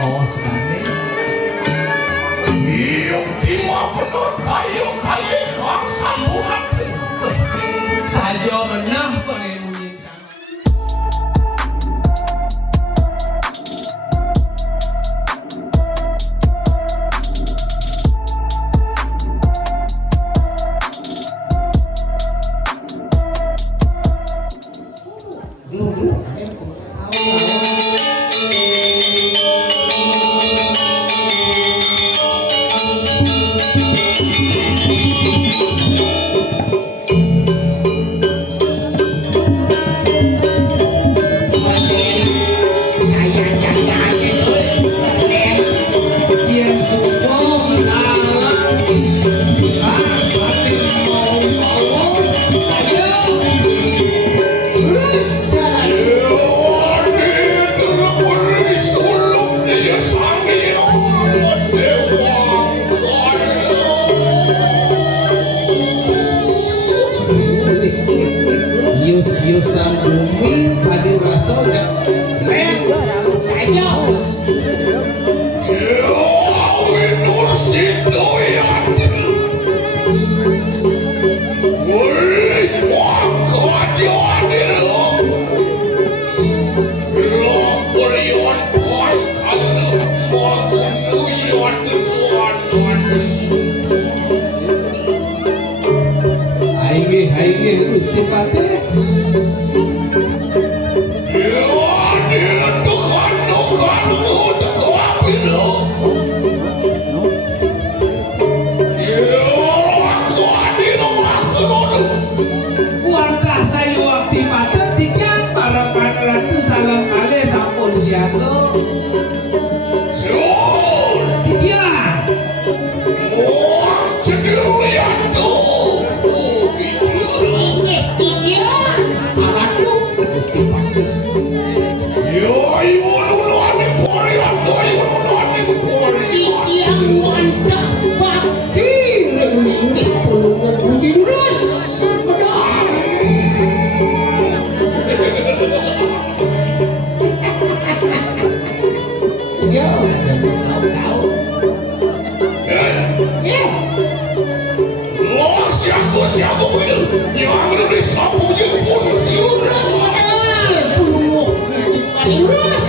mawa senane iya kima bener kaya kang sambungan saya menah kok nemuin Sang bumi hadir rasulnya saya winur sido yang woi wakajan lo berion pas kalau mau nuyon tujuan Aige Gusti Patih siapa itu yang ada di samping bonus yuras puluh Gusti yuras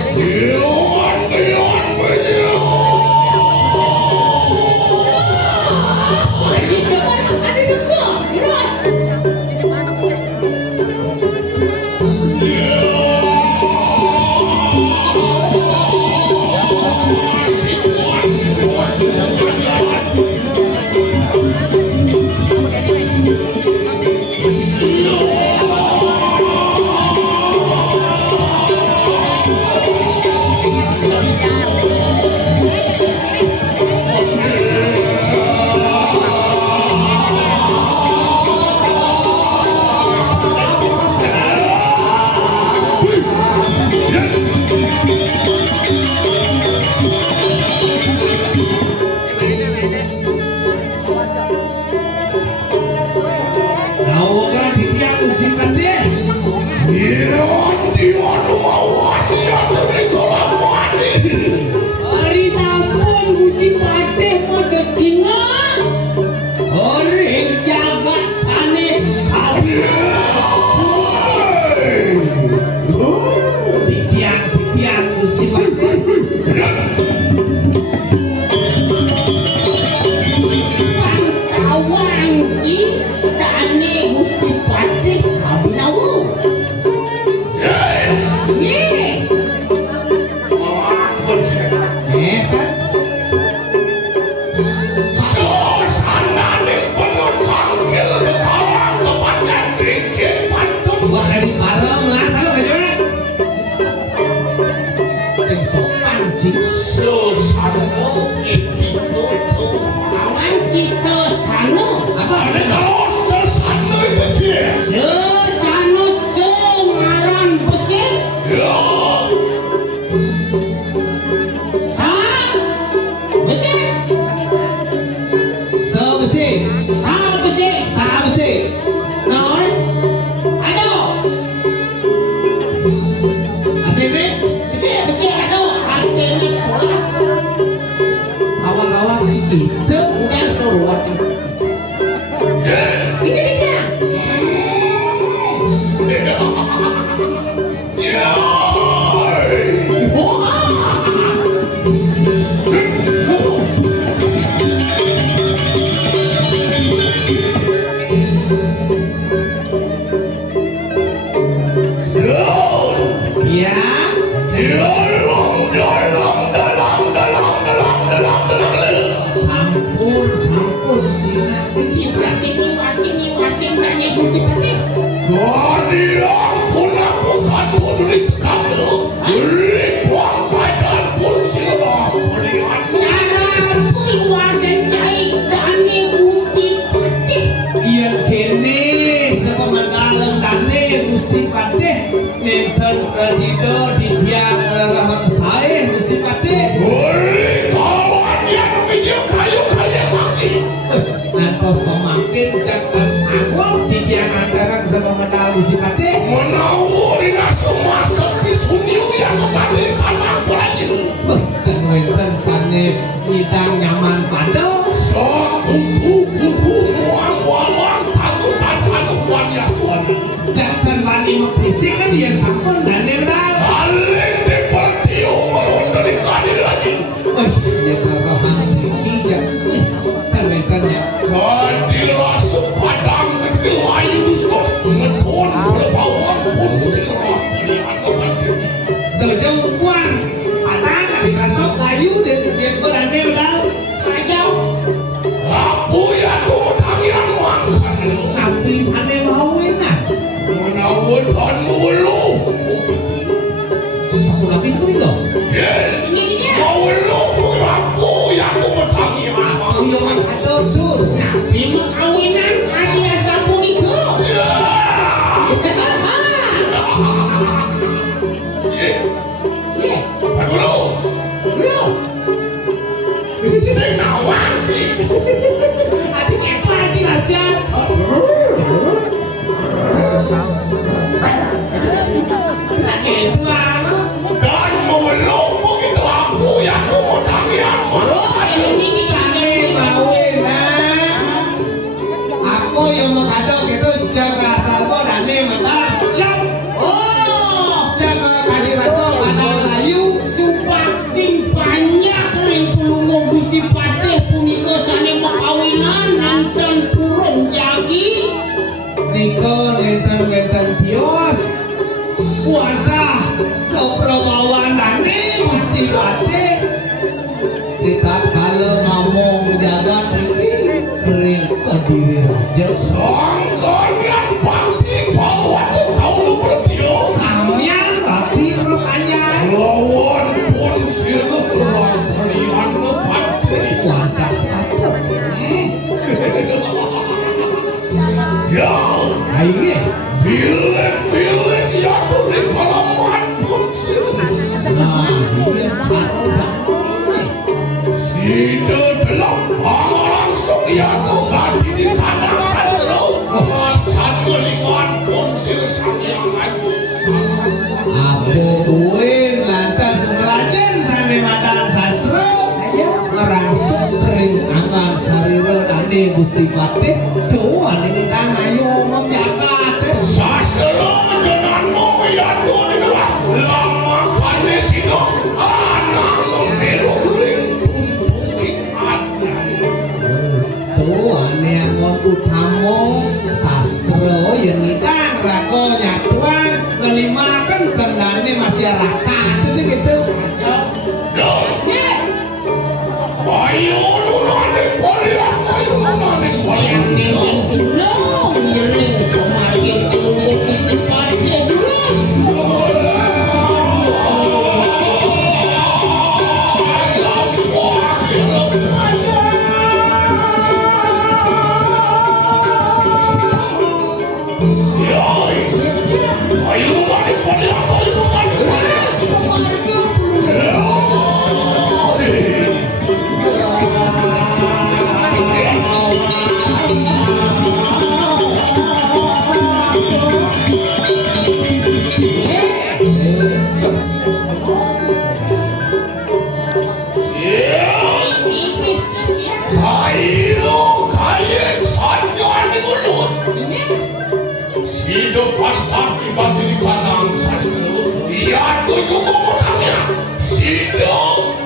ane nyidang nyaman pada Sok kuku muang takut kuan ya suami. jangan wani mengkrisik kan yang sampun dan nendal Balik di partio baru dari kadir lagi. ya kalau hati tiga terletaknya Kadir rasa padang kecil layu dus menton berbawang pun sirah pilihan kebandir. terjauh kuan padang ada rasok layu dan yang berani nendal Sayang. Aku ya tuh tangian makan lu. tapi sana mau enak Menawar dan mulu. satu nabi pun itu Ini dia. Mau lu aku ya tuh tangian makan. uyo mengkator dur Nabi mengkawinan ayah sapuniko. Halo. Sing nawang sih. adik apa lagi aja sakit banget Dan mau lu begitu aku ya tuh tangian makan. Ini Sane mau enak. Aku yang menghadap itu jaga salvo dan mental siap. Oh, Jaga kali rasa pada layu. supati banyak ning pulungo Gusti Patih punika sane makawinan nanten purun jagi. Niko nenten bios. Kuantah seprobawan dan Gusti Patih. Kita kalau ngomong jaga tinggi beri ke diri raja. Sangkanya bakti bahwa kau lu berdio. Samyan tapi rok aja. Lawan pun sirup orang kalian lepas dari Kuantah patah. ya. Ayo. Bilik ya tuh di halaman pun sirup. Nah, dia caro banget. Sida dalam langsung ya tuh hati di tanah sastra. Sangelingan pun sirsang yang agus. Abu tuin lantas belajar sampai madan sastra. Ngerangsung kering angan sariro dane Gusti Patih. Doa ning tang ayo memjaga teh. Sastra jenanmu ya tuh di dalam lama kane sida anak meniru tuntung ada. Doa ne ngon utama sastra yang ngidang rakonya tuang ngelimakan kendane masyarakat itu sih gitu. Ayo lu nane kuliah, ayo lu nane kuliah. Yang dulu ngiring kemarin pulungo Gusti Patih terus. Ayo lu nane kuliah, ayo lu nane kuliah. Terus keluarga pulungo. Ayo kaya sanyan ni mulut. Sido pasta ibadah di kanang sastra. Ia tu juga mutanya. Sido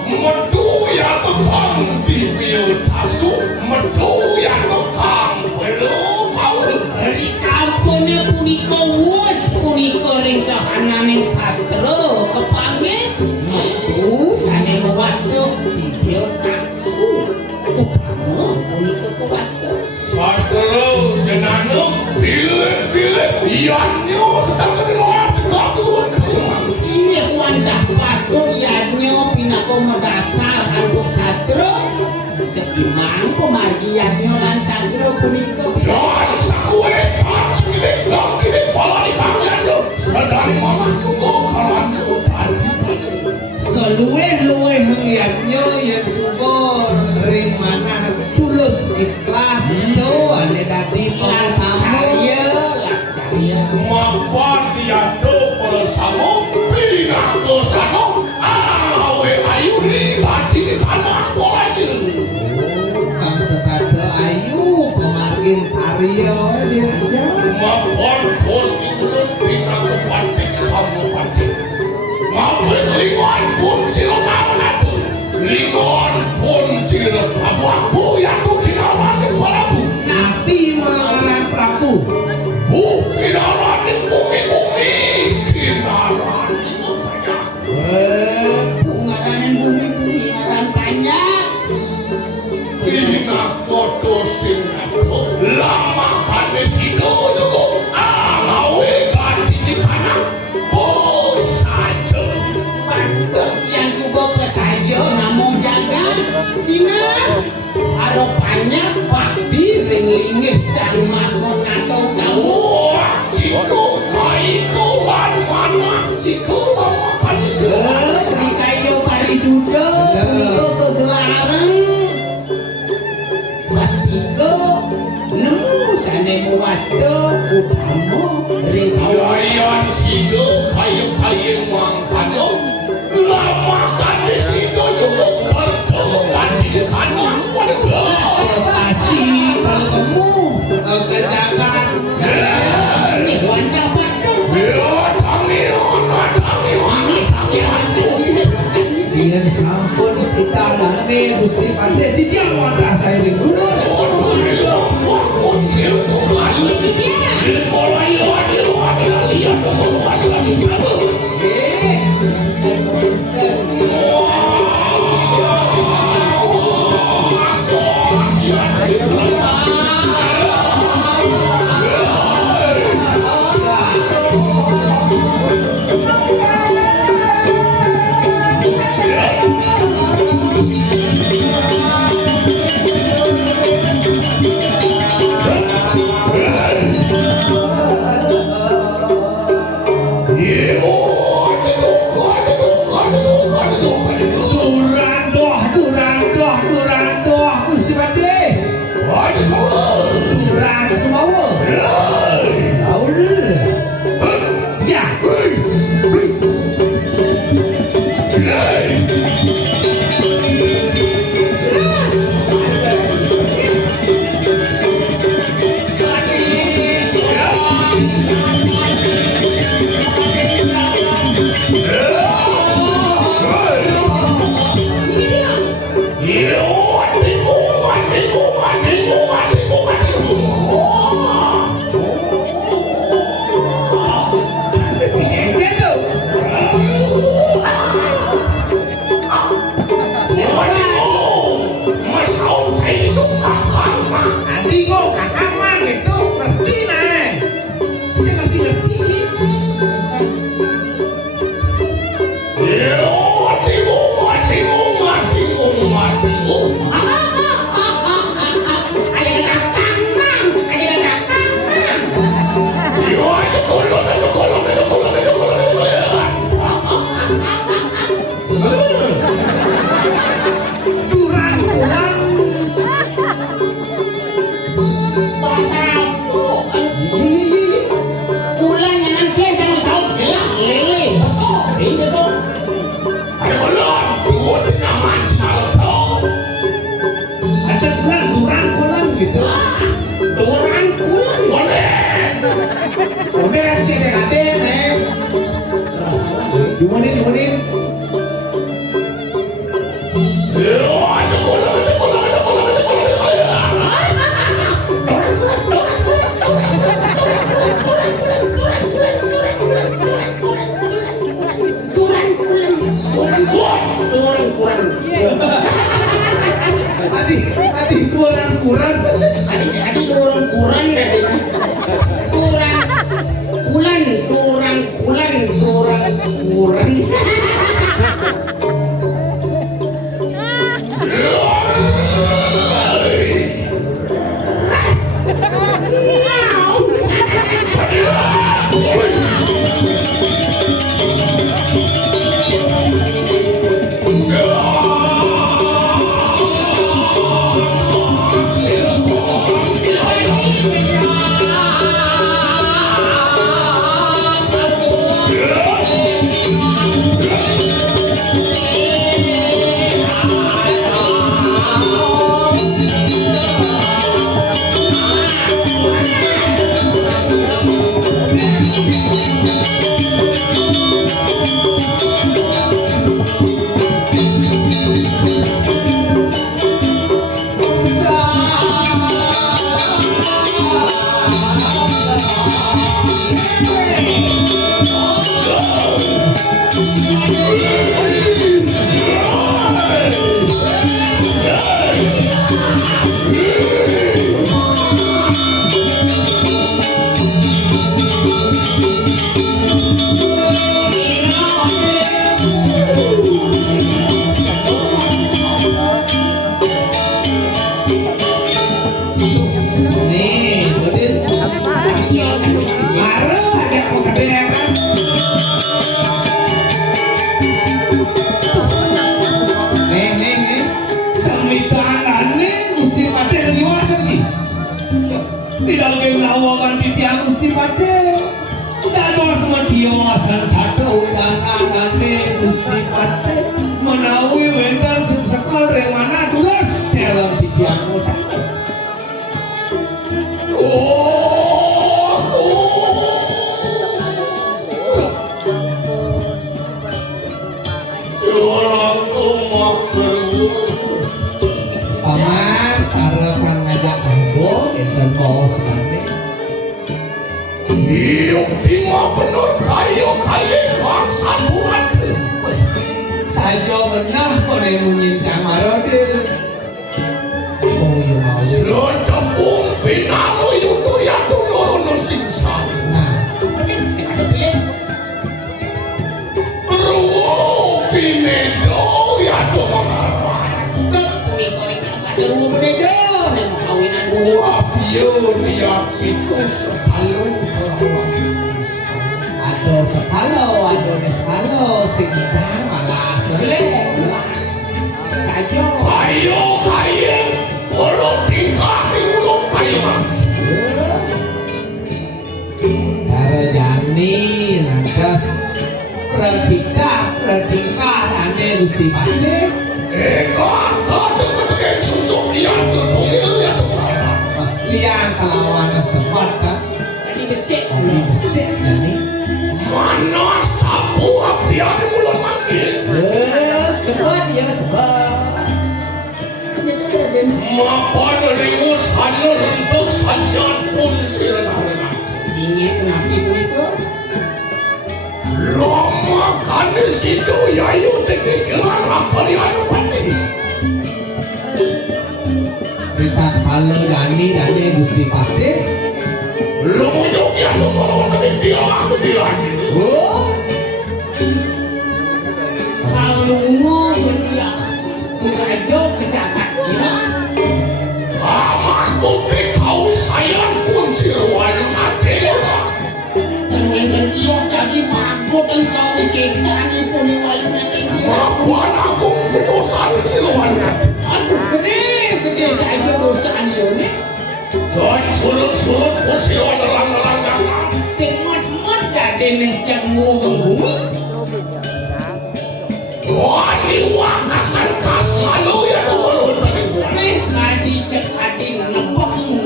metu ya tukang bibir tasu, metu ya tukang belum tahu. Dari sampune punika wus punika ring sahananing sastra kepanggih metu sane mewastu dibyo taksu utama punika kewastu Sastra jenano pilih iannya sedang kedengaran kekaguan kalian. ini wandah patut yanyo pinako medasar untuk sastra sepimang pemargiannya lan sastra punika Jadi sakwe kacile dam kini pala di kalian tu sedang mamas juga kalian tu tadi. Seluweh-luweh ngeliatnya yang syukur ring mana tulus ikhlas doa ne dadi las pasamu carya las carya Mapan dia tu bersama pina tu sana awe ayu ni di sana polanya. Kang Setada ayu pemargin Aryo dia. Mapon bos itu tinggal ke pantik sama pantik. Mapon lingon pun silakan atu. Lingon pun silakan Prabu yang tu kinaran di Prabu. Nabi mengaran Prabu. Kinaran di bumi kinaran itu banyak. Ngaranin bumi ngaran banyak. Ina koto sinato lama kane sido juga alawe ganti di kanan bosajo Mantep yang suka pesayo namun jangan sinar. Ada banyak pakdi ring-ringih sang makon atau tahu. wah jiko kaiko lan mana jiko lama kane sido Rikayo parisudo Niko kegelaran Pastiko nemu sanemu wasto Utamo ring Yayan sido kayu kayu mangkano lama kane sido juga kerja ganti di kanan pada Pasti bertemu kejakan. Nih wanda padang Dengan sampun kita nane Gusti Pati dijang wadah saya di lurus. Durang doh Gusti Pati. Durang semua. Aul. Ya. Iyo tima bener kayo kang saburan. Saja benah pada nunyin camarode. Oh iya mau. Sedepung pinano yudo ya tulur siksa. Nah, Mending sing ada pilih. Ruwo pinedo ya tumangarwan. Kuwi korek ada ruang berbeda dan kawinan dulu. Wapio dia itu sekalung ada sekalo, ada neskalo, sing malah Boleh. Saja. kayo walau tingkah walau kayo Karo jani lantas retika ane Gusti Pati. kata susuk dia tertungil ya Liang kelawan sempat kan. Jadi besek. Tadi besik jani. mana sapu apian mulut manggil Sebab ya sebab. mapan lingus hanya untuk sanyan pun sirena Ingin nabi itu. lama kan situ ya yuk tekis kelan apa lihat pati Kita kalau jani Gusti Pati. lu yuk ya lu mau nanti dia aku dilagi Oh, Kalau mau dia mengajo kecakat dia. amat putih kau sayang pun sirwan hati Dengan kios jadi mangkuk dan kau sisa ni pun walau nanti dia. Makuan aku kedosan sirwan hati Aduh gede saja dosa ni. dan surut-surut pun sirwan nerang-nerang datang Semat-mat dah deneh jamu gembung. wani wakakan kas malu ya turun dari gua Kadi cekadi nebok tu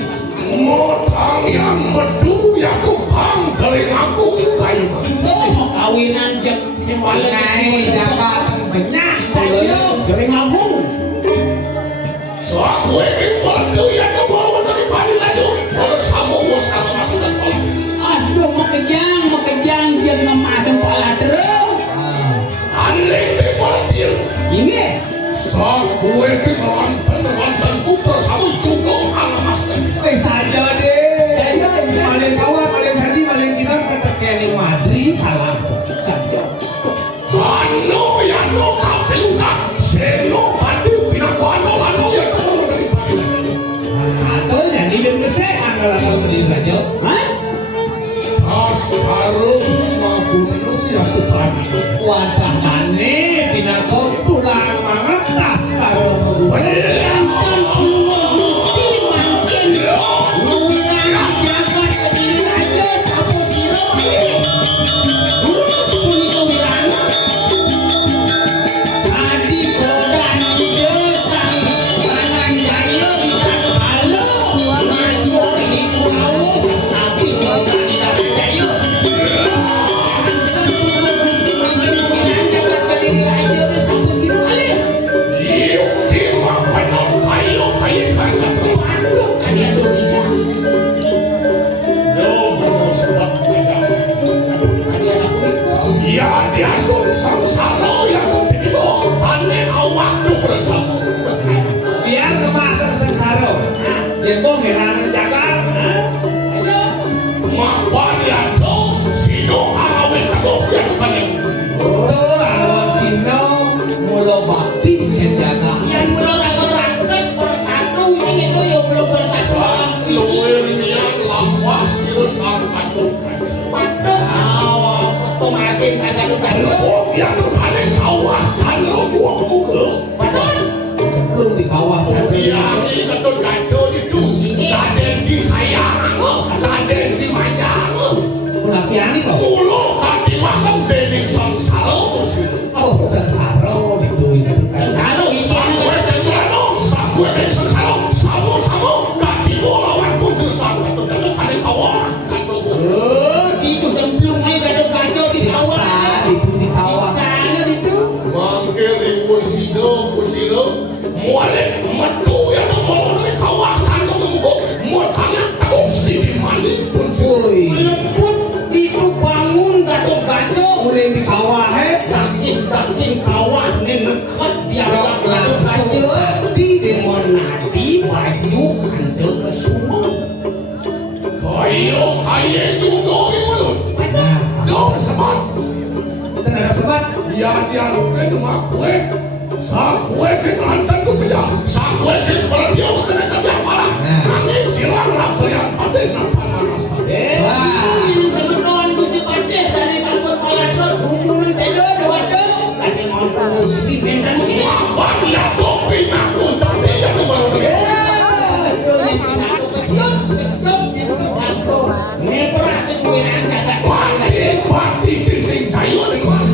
pas malam. motang yang medu ya tukang kering aku kayu Mau kawinan jek sembalan naik jabatan banyak saja gering agung. so aku ingin bantu ya ke bawah dari padi laju bersama sama masukkan kolam Aduh makejang jeng ngemasang pala terus. aneh deh partir Ini so aku ingin mantan-mantanku bersama juga alamaskan saja deh. Paling kawan, paling saji, paling kita kata Kenny Madri kalah saja. ano ya no kapiluna selo padi pinakuano ano ya kalau dari padi laju Atau jadi dan besek anggaran berdiri saja. hah? sekarang magunnu ya Tuhan Wadah mane pinako tulang mangat tas karo Jantan keluar mesti makin Ngurang jabat berdiri aja sapu sirap Urus puni kewirang Adi kodan di desa Tangan jaya di halo Masuk di pulau Tapi kodan di dapat jaya Mesti makin kewirang jabat berdiri aja sapu sirap iyo kima panong kayo kan sa Aduh, kalian dua tidak. no berusbak kita Kalian satu itu. ya dia sun sangsara ya itu aneh waktu bersama biar kemasang sengsara. Yang kau ngerangan jagat. Ayo. mapan ya to sino awet ako ya kan Oh, kalau Cino mulo bakti yang jaga. Yang belum rangkut bersatu sing itu yang belum bersatu dalam visi. luwirnya lawas silo sang katukan Waduh, awak pemakin saya lupa dulu. oh ya Tuhan kawah kan lo buang buku Waduh, Cemplung di bawah satu. iya ini betul gaco itu kaden si sayang kaden si manjang Munafiani kok. mulo kaki makan bening sangsara Oh, sengsara itu itu. sengsara isinya. Sampai terjadi, sampai terjadi, sama-sama kaki lawan pun sesama itu dengan kali kawan. Oh, itu jemplung ni gaduh kacau di Siksa bawah. itu di bawah. Siksanya itu. Mangkiri kusilo, mualek metu yang mau dari kawasan ketemu, mau tanya tahu si mali pun Woi, biasa langsung saja menadi baju anda ke sumur. Kayo kaya juga mulut. Nah, Kau semat. kita ada sebat. Ya dia lupa nama kue. Sa kue ke antan tu kerja. Sa kue ke pergi aku kena kerja malam. Angin silang rasa yang patut nak panas. Sebenon Gusti Pate sari sambut paladron umulun sedo doado kate mau Gusti bendan begini. Apa dia kopi aku tapi yang baru Pati pising kayu dengan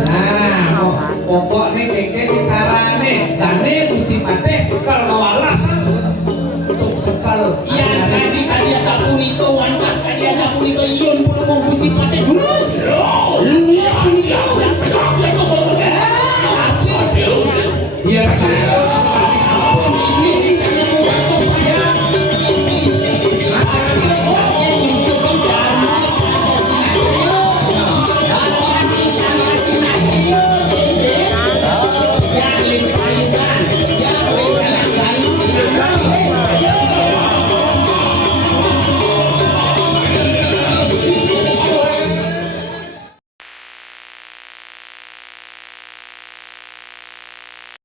Nah, pokok nih keke carane dan nih Gusti Pate kalau mau